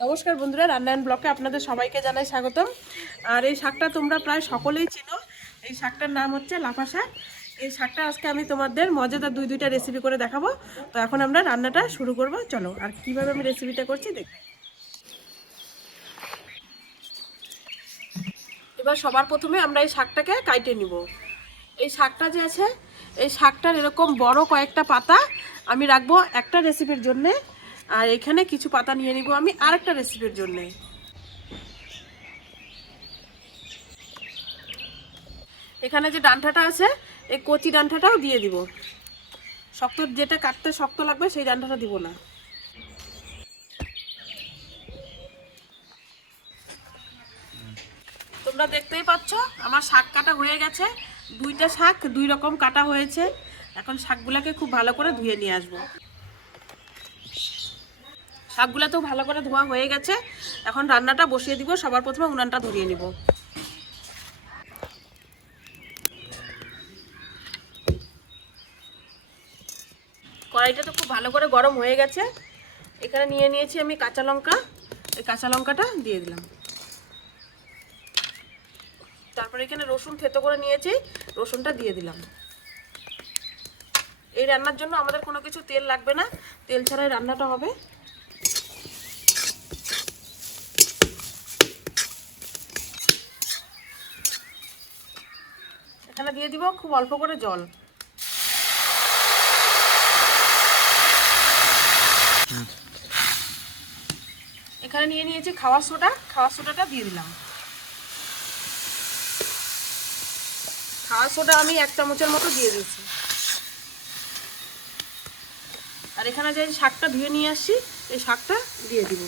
নমস্কার বন্ধুরা, রান্নায়ন ব্লকে আপনাদের সবাইকে জানাই স্বাগতম। আর এই শাকটা তোমরা প্রায় সকলেই চিনো। এই শাকটার নাম হচ্ছে লাফা শাক। এই শাকটা আজকে আমি তোমাদের মজাদার দুইটা রেসিপি করে দেখাবো। তো এখন আমরা রান্নাটা শুরু করব, চলো। আর কিভাবে আমি রেসিপিটা করছি দেখ। এবার সবার প্রথমে আমরা এই শাকটাকে কাইটে নিব। এই শাকটা যে আছে, এই শাকটার এরকম বড় কয়েকটা পাতা আমি রাখবো একটা রেসিপির জন্যে। আর এখানে কিছু পাতা নিয়ে নিব আমি আরেকটা রেসিপির জন্যে। এখানে যে ডাঁটাটা আছে, এই কচি ডাঁটাটাও দিয়ে দিব। শক্ত যেটা কাটতে শক্ত লাগবে সেই ডাঁটাটা দিব না। তোমরা দেখতেই পাচ্ছ আমার শাক কাটা হয়ে গেছে। দুইটা শাক দুই রকম কাটা হয়েছে। এখন শাকগুলোকে খুব ভালো করে ধুয়ে নিয়ে আসবো। শাকগুলো তো ভালো করে ধোয়া হয়ে গেছে। এখন রান্নাটা বসিয়ে দিব। সবার প্রথমে উনানটা ধরিয়ে নিব। কড়াইটা তো খুব ভালো করে গরম হয়ে গেছে। এখানে নিয়ে নিয়েছি আমি কাঁচা লঙ্কা। এই কাঁচা লঙ্কাটা দিয়ে দিলাম। তারপরে এখানে রসুন থেতো করে নিয়েছি, রসুনটা দিয়ে দিলাম। এই রান্নার জন্য আমাদের কোনো কিছু তেল লাগবে না, তেল ছাড়াই রান্নাটা হবে। এখানে দিয়ে দিব খুব অল্প করে জল। এখানে নিয়ে নিয়েছি খাওয়ার সোডা। খাওয়ার সোডাটা দিয়ে দিলাম। খাওয়ার সোডা আমি 1 চামচের মতো দিয়ে দিয়েছি। আর এখানে যে শাকটা ধুয়ে নিয়ে আসছি, এই শাকটা দিয়ে দিব।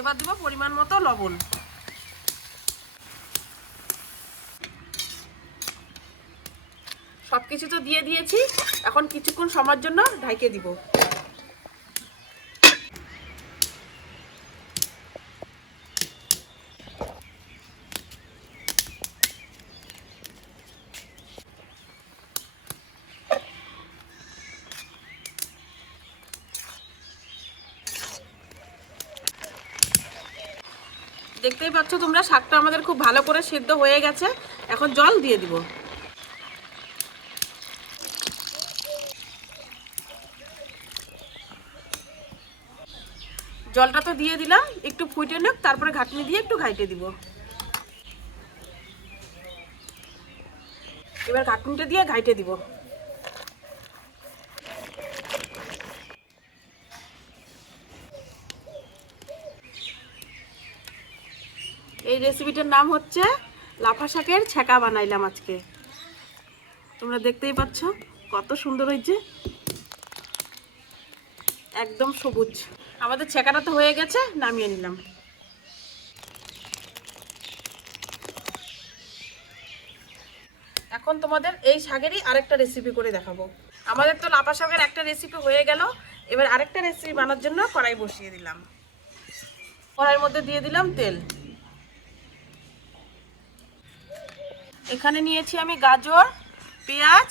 এবার দিব পরিমাণ মতো লবণ। সবকিছু তো দিয়ে দিয়েছি। এখন কিছুক্ষণ সময়ের জন্য ঢাইকে দিব। দেখতেই পাচ্ছ তোমরা, শাকটা আমাদের খুব ভালো করে সেদ্ধ হয়ে গেছে। এখন জল দিয়ে দিব। জলটা তো দিয়ে দিলাম, একটু ফুটে নিক, তারপরে ঘাটনি দিয়ে একটু ঘাইটে দিব। এবার ঘাটনিটা দিয়ে ঘাইটে দিব। এই রেসিপিটার নাম হচ্ছে লাফা শাকের ছ্যাঁকা বানাইলাম আজকে। তোমরা দেখতেই পাচ্ছ কত সুন্দর হয়েছে, একদম সবুজ। আমাদের ছ্যাঁকাটা তো হয়ে গেছে, নামিয়ে নিলাম। এখন তোমাদের এই শাকেরই আরেকটা রেসিপি করে দেখাবো। আমাদের তো লাফা শাকের একটা রেসিপি হয়ে গেল। এবার আরেকটা রেসিপি বানানোর জন্য কড়াই বসিয়ে দিলাম। কড়াইয়ের মধ্যে দিয়ে দিলাম তেল। এখানে নিয়েছি আমি গাজর, পেঁয়াজ,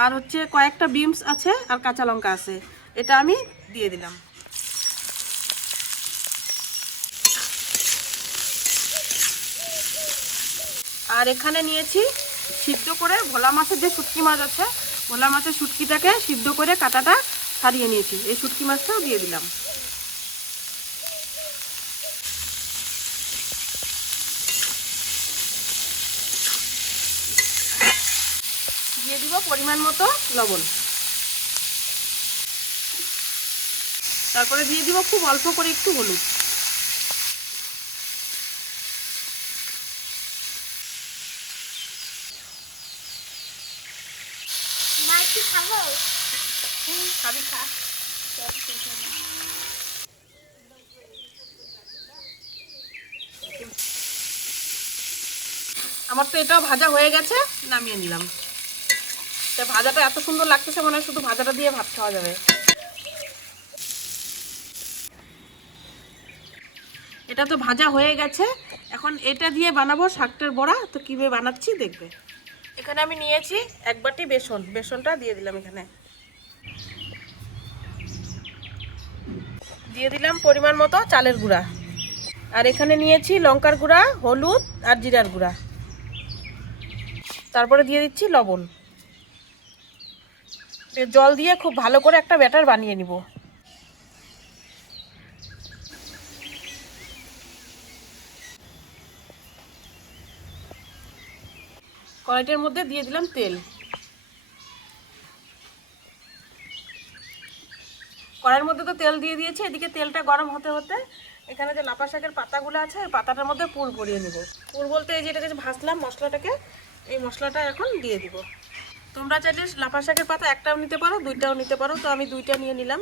আর হচ্ছে কয়েকটা বিনস আছে, আর কাঁচা লঙ্কা আছে। এটা আমি দিয়ে দিলাম। আর এখানে নিয়েছি সিদ্ধ করে ভোলা মাছের যে শুটকি মাছ আছে, ভোলা মাছের শুটকিটাকে সিদ্ধ করে কাঁটাটা ছাড়িয়ে নিয়েছি। এই শুটকি মাছটাও দিয়ে দিলাম। দিয়ে দিব পরিমাণ মতো লবণ। তারপরে দিয়ে দিব খুব অল্প করে একটু হলুদ। খাবি খা। আমার তো এটাও ভাজা হয়ে গেছে, নামিয়ে নিলাম। ভাজাটা এত সুন্দর লাগতেছে, মনে হয় শুধু ভাজাটা দিয়ে ভাত খাওয়া যাবে। এটা তো ভাজা হয়ে গেছে, এখন এটা দিয়ে বানাবো শাকটার বড়া। তো কীভাবে বানাচ্ছি দেখবে। এখানে আমি নিয়েছি 1 বাটি বেসন, বেসনটা দিয়ে দিলাম এখানে। দিয়ে দিলাম পরিমাণ মতো চালের গুঁড়া। আর এখানে নিয়েছি লঙ্কার গুঁড়া, হলুদ আর জিরার গুঁড়া। তারপরে দিয়ে দিচ্ছি লবণ। জল দিয়ে খুব ভালো করে একটা ব্যাটার বানিয়ে নিব। কড়াইটার মধ্যে দিয়ে দিলাম তেল। কড়াইয়ের মধ্যে তো তেল দিয়ে দিয়েছি, এদিকে তেলটা গরম হতে হতে এখানে যে লাফা শাকের পাতাগুলো আছে ওই পাতাটার মধ্যে পুর ভরিয়ে নেব। পুর বলতে এই যেটাকে ভাজলাম মশলাটাকে, এই মশলাটা এখন দিয়ে দিব। তোমরা চাইলে লাফা শাকের পাতা একটাও নিতে পারো, 2টাও নিতে পারো। তো আমি 2টা নিয়ে নিলাম,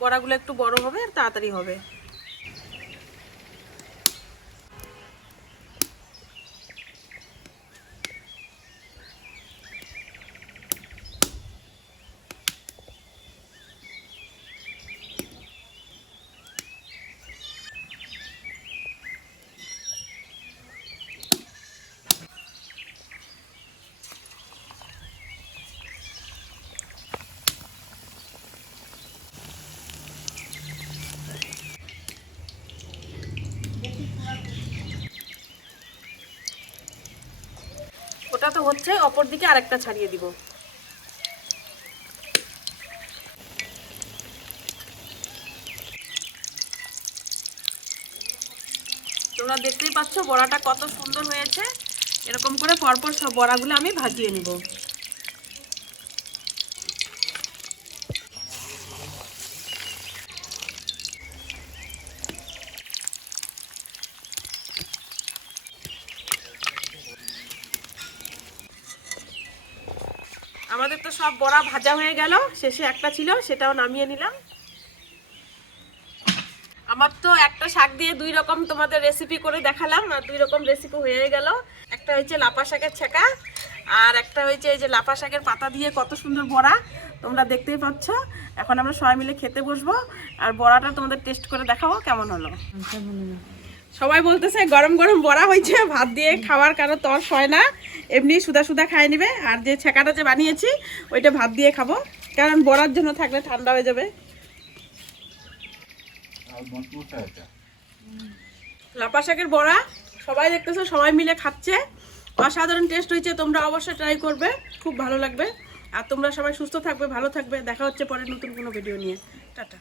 বড়াগুলো একটু বড় হবে আর তাড়াতাড়ি হবে। ওটা তো হচ্ছে, অপর দিকে আরেকটা ছাড়িয়ে দিব। তোমরা দেখতেই পাচ্ছ বড়াটা কত সুন্দর হয়েছে। এরকম করে পরপর সব বড়াগুলো আমি ভাজিয়ে নিব। আমাদের তো সব বড়া ভাজা হয়ে গেল, শেষে একটা ছিল সেটাও নামিয়ে নিলাম। আমার তো একটা শাক দিয়ে 2 রকম তোমাদের রেসিপি করে দেখালাম, আর 2 রকম রেসিপি হয়ে গেল। একটা হয়েছে লাফা শাকের ছেঁকা, আর একটা হয়েছে এই যে লাফা শাকের পাতা দিয়ে কত সুন্দর বড়া, তোমরা দেখতেই পাচ্ছ। এখন আমরা সবাই মিলে খেতে বসবো, আর বড়াটা তোমাদের টেস্ট করে দেখাবো কেমন হলো। সবাই বলতেছে গরম গরম বড়া হয়েছে, ভাত দিয়ে খাওয়ার কারো তর হয় না, এমনি সুদা সুদা খাই নিবে। আর যে ছেঁকাটা যে বানিয়েছি ওইটা ভাত দিয়ে খাবো, কারণ বড়ার জন্য থাকলে ঠান্ডা হয়ে যাবে। লাফা শাকের বড়া সবাই দেখতেছো, সবাই মিলে খাচ্ছে, অসাধারণ টেস্ট হয়েছে। তোমরা অবশ্যই ট্রাই করবে, খুব ভালো লাগবে। আর তোমরা সবাই সুস্থ থাকবে, ভালো থাকবে। দেখা হচ্ছে পরে নতুন কোনো ভিডিও নিয়ে। টাটা।